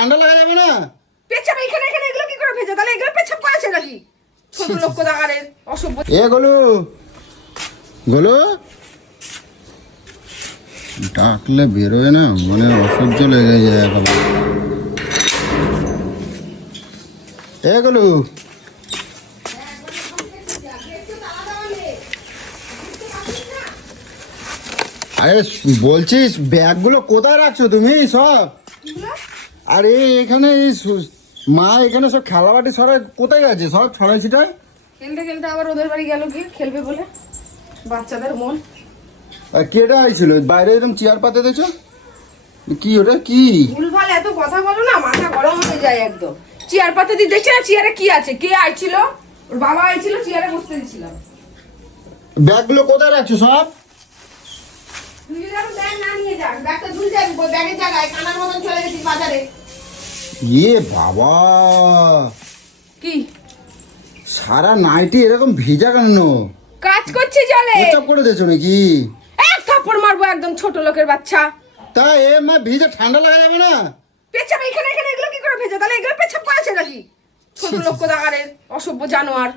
ঠান্ডা লাগা যাবে না? পেছাব এখানে এখানে এগুলো কি করে ভেজে? তাহলে এগুলো পেছাব করেছে নাকি? ছোট লোক কোথাকারের অসভ্য। এ গোলু গোলু ডাকলে বেরোয় না, মানে অসহ্য লেগে যায় একেবারে। এ গোলু আরে বলছিস ব্যাগগুলো কোথায় রাখছো তুমি সব? আরে এখানে মা এখানে সব খেলাবাটি সরাই কোথায় গেছে? সব ছড়াই ছিটায়। খেলতে খেলতে আবার ওদের বাড়ি গেল, কি খেলবে বলে বাচ্চাদের মন। আর কেটা আইছিল বাইরে এরকম চেয়ার পাতে দেখছো কি? ওটা কি ভুলভাল এত কথা বলো না, মাথা গরম হয়ে যায় একদম। চেয়ার পাতে দিয়ে দেখছে না চেয়ারে কি আছে? কে আইছিল? ওর বাবা আইছিল, চেয়ারে বসতে দিছিলাম। ব্যাগগুলো কোথায় রাখছো সব? তুই যদি এখন ব্যাগ না নিয়ে যাস, ব্যাগটা ধুল যাবি ব্যাগের জায়গায়, কানার মতন চলে গেছিস বাজারে। ইয়ে বাবা, কি সারা নাইটি এরকম ভিজা কেন? কাজ করছি জলে? চাপ করে দিয়েছো নাকি? এক থাপ্পড় মারবো একদম, ছোট লোকের বাচ্চা। তা এ মা ভিজে ঠান্ডা লাগা যাবে না? পেছাব এখানে এখানে এগুলো কি করে ভেজে? তাহলে এগুলো পেছাব করেছে নাকি? ছোট লোক কোথাকারের অসভ্য জানোয়ার।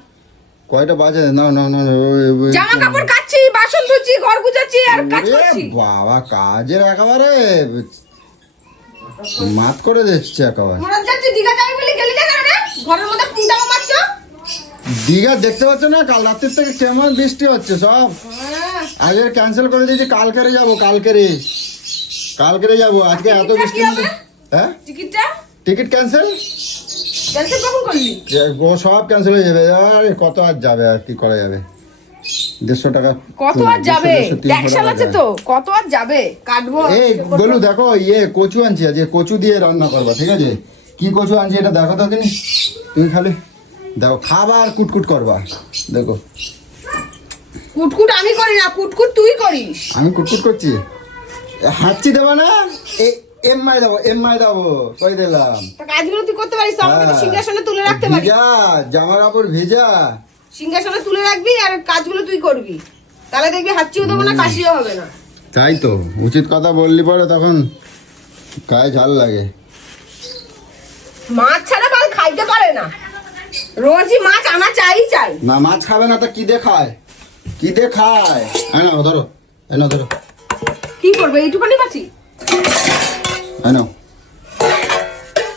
কয়টা বাজে? না না না জামা কাপড় কাচ্ছি, বাসন ধুচ্ছি, ঘর গুছাচ্ছি আর কাজ করছি। বাবা কাজের একেবারে মাত করে দিচ্ছে একেবারে। মোরা যাচ্ছি দীঘা যাবি বলে গেলি না কেন রে? ঘরের মধ্যে পুঁটাও মারছো। দীঘা দেখতে পাচ্ছ না কাল রাত্রির থেকে কেমন বৃষ্টি হচ্ছে সব। আগে ক্যান্সেল করে দিয়েছি, কালকেরে যাবো। কালকেরে যাবো, আজকে এত বৃষ্টি। হ্যাঁ টিকিটটা টিকিট ক্যান্সেল ক্যান্সেল কখন করলি? ও সব ক্যান্সেল হয়ে যাবে। আরে কত আর যাবে, আর কি করা যাবে? 150 টাকা কত আর যাবে? ট্যাক্সাল আছে তো, কত আর যাবে? কাটবো। এই বলু দেখো, কচু আনছি আজকে, কচু দিয়ে রান্না করবা, ঠিক আছে? কি কচু আনছি এটা দেখো তো কিনি। তুমি খালি দেখো, খাবার কুটকুট করবা। দেখো কুটকুট আমি করি না, কুটকুট তুই করিস। আমি কুটকুট করছি। হাঁচি দেবা না? এমআই দেবো, কই দিলাম। তা কাজগুলো তুই করতে পারিস তো, আমাকে তো সিংহাসনে তুলে রাখতে পারিস। ভিজা জামা কাপড় ভিজা, সিংহাসনে তুলে রাখবি আর কাজগুলো তুই করবি, তাহলে দেখবি হাঁচিও দেবো না, কাশিও হবে না। তাই তো উচিত কথা বললি পরে তখন গায়ে ঝাল লাগে। মাছ ছাড়া মাল খাইতে পারে না, রোজই মাছ আনা চাই। না মাছ খাবে না তো কি দিয়ে খায়? এনো ধরো, কি করবে এইটুখানি মাছি? এনো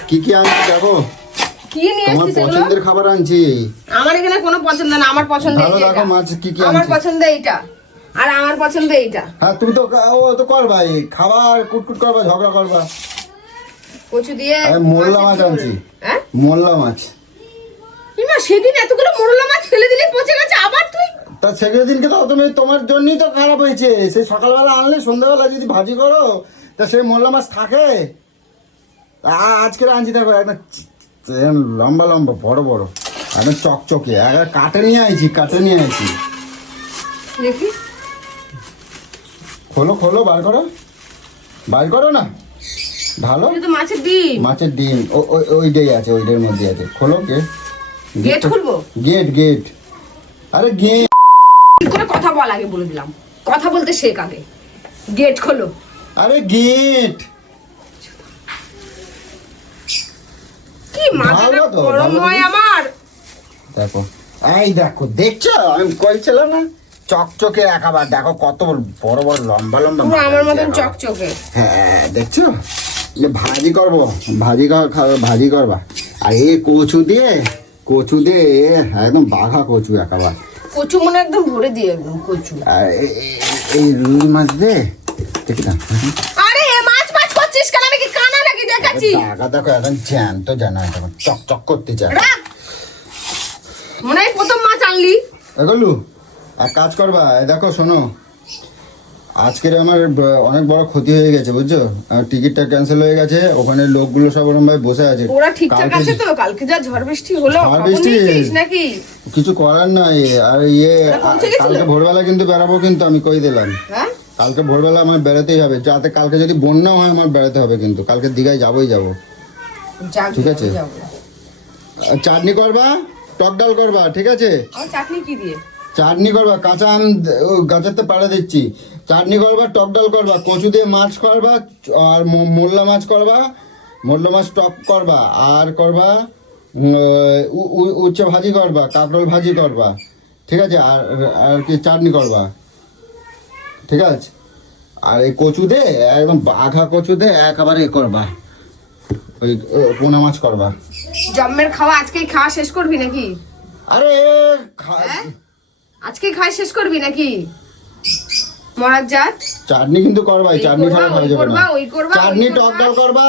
কি আনছি দেখো। কি নিয়ে তোমার এসেছিস এগুলো? পছন্দের খাবার আনছি। আমার এখানে কোনো পছন্দ না, আমার পছন্দ ভালো এইটা। দেখো মাছ কি আমার আনছি। পছন্দ এইটা আর আমার পছন্দ এইটা। হ্যাঁ তুমি তো ও তো করবা, খাবার কুটকুট করবা, ঝগড়া করবা। কচু দিয়ে মোল্লা মাছ আনছি। হ্যাঁ মোল্লা মাছ। ইমা সেদিন এতগুলো মোরলা মাছ ফেলে দিলি, পচে গেছে আবার তুই। তা সেগুলো দিনকে তো তুমি তোমার জন্যই তো খারাপ হয়েছে। সেই সকালবেলা আনলে সন্ধ্যাবেলা যদি ভাজি করো তা সেই মোল্লা মাছ থাকে। আজকে আনছি দেখো একদম লম্বা বড় একদম চকচকে, একবার কাটে নিয়ে আইছি। দেখি খোলো বার করো না। ভালো এটা তো মাছের ডিম। মাছের ডিম ওইটাই আছে, ওইটার মধ্যে আছে। খোলো গেট খুলবো? গেট আরে গেট কি করে কথা বল আগে বলে দিলাম, কথা বলতে শেখ আগে। গেট খোলো। আরে গেট কি মাথাটা গরম হয় আমার। দেখো দেখছো আমি কইছিলাম না, চকচকে একেবারে। দেখো কত বড় লম্বা পুরো আমার মতন চকচকে। হ্যাঁ দেখছো, ভাজি করবো, ভাজি করবা। আর এই কচু দিয়ে একদম বাঘা কচু একেবারে। কচু মনে একদম ভরে দিয়ে একদম কচু। আর এই রুই মাছ দে, দেখি না। আরে মাছ করছিস কেন? আমি কি কানা নাকি দেখাচ্ছি? দেখো এখন জ্যান্ত জানা চকচক করতে চায়। মনে হয় প্রথম মাছ আনলি। এগুলো এক কাজ করবা, দেখো শোনো, আজকের আমার অনেক বড় ক্ষতি হয়ে গেছে বুঝছো। টিকিটটা ক্যান্সেল হয়ে গেছে, ওখানে লোকগুলো সব ওরকম ভাবে বসে আছে। ওরা ঠিকঠাক আছে তো? কালকে যা ঝড় বৃষ্টি হলো, নাকি কিছু করার নাই। আর কালকে ভোরবেলা কিন্তু বেড়াবো, কিন্তু আমি কই দিলাম। কালকে ভোরবেলা আমার বেড়াতেই হবে, যাতে কালকে যদি বন্যা হয় আমার বেড়াতে হবে। কিন্তু কালকে দীঘায় যাবো, ঠিক আছে? চাটনি করবা, টক ডাল করবা, ঠিক আছে? চাটনি কি দিয়ে? চাটনি করবা, কাঁচা আম গাছের পাড়া দিচ্ছি। চাটনি করবা, টক ডাল করবা, কচু দিয়ে মাছ করবা, আর মোল্লা মাছ করবা, মোল্লা মাছ টক করবা, আর করবা উচ্ছে ভাজি করবা, কাঁকরোল ভাজি করবা, ঠিক আছে, আর আর কি চাটনি করবা, ঠিক আছে। আর এই কচু দে একদম বাঘা কচু দে একেবারে করবা, ওই পোনা মাছ করবা। জম্মের খাওয়া আজকেই খাওয়া শেষ করবি নাকি? আরে আজকেই খাওয়া শেষ করবি নাকি? মরার জাত। চাটনি কিন্তু করবাই, চাটনি ছাড়া খাওয়া যাবে না। ওই করবা, চাটনি টক ডাল করবা,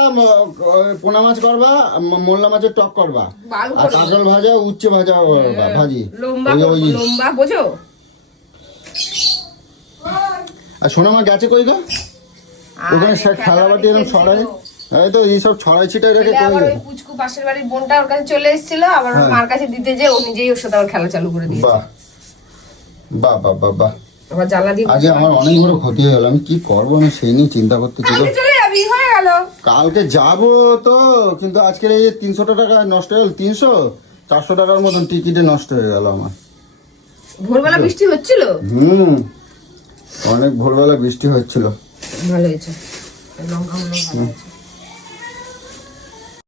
পোনা মাছ করবা, মোল্লা মাছের টক করবা, আর কাঁকরোল ভাজা, উচ্ছে ভাজা করবা, ভাজি লম্বা ওই লম্বা বোঝো। আর সোনা মা গেছে কই গো? ওখানে খেলাবাটি এরকম ছড়াই, এই তো এইসব ছড়াই ছিটাই রেখে কই আবার গেছে? ওই পুচকু পাশের বাড়ির বোনটা ওর কাছে চলে এসেছিল, আবার ওর মার কাছে দিতে যে ও নিজেই ওর সাথে আবার খেলা চালু করে দিয়েছে। বাহ বাহ বাহ বাহ বাহ। আবার জ্বালা দিয়ে আজকে আমার অনেক বড় ক্ষতি হয়ে গেল, আমি কি করবো আমি সেই নিয়ে চিন্তা করতেছি গো। কালকে চলে যাবি, হয়ে গেল। কালকে যাবো তো, কিন্তু আজকের এই 300 টাকা নষ্ট হয়ে গেল, 300-400 টাকার মতন টিকিটে নষ্ট হয়ে গেল আমার। ভোরবেলা বৃষ্টি হচ্ছিল। অনেক ভোরবেলা বৃষ্টি হচ্ছিল। ভালো হয়েছে, লঙ্কা হলো ভালো হয়েছে।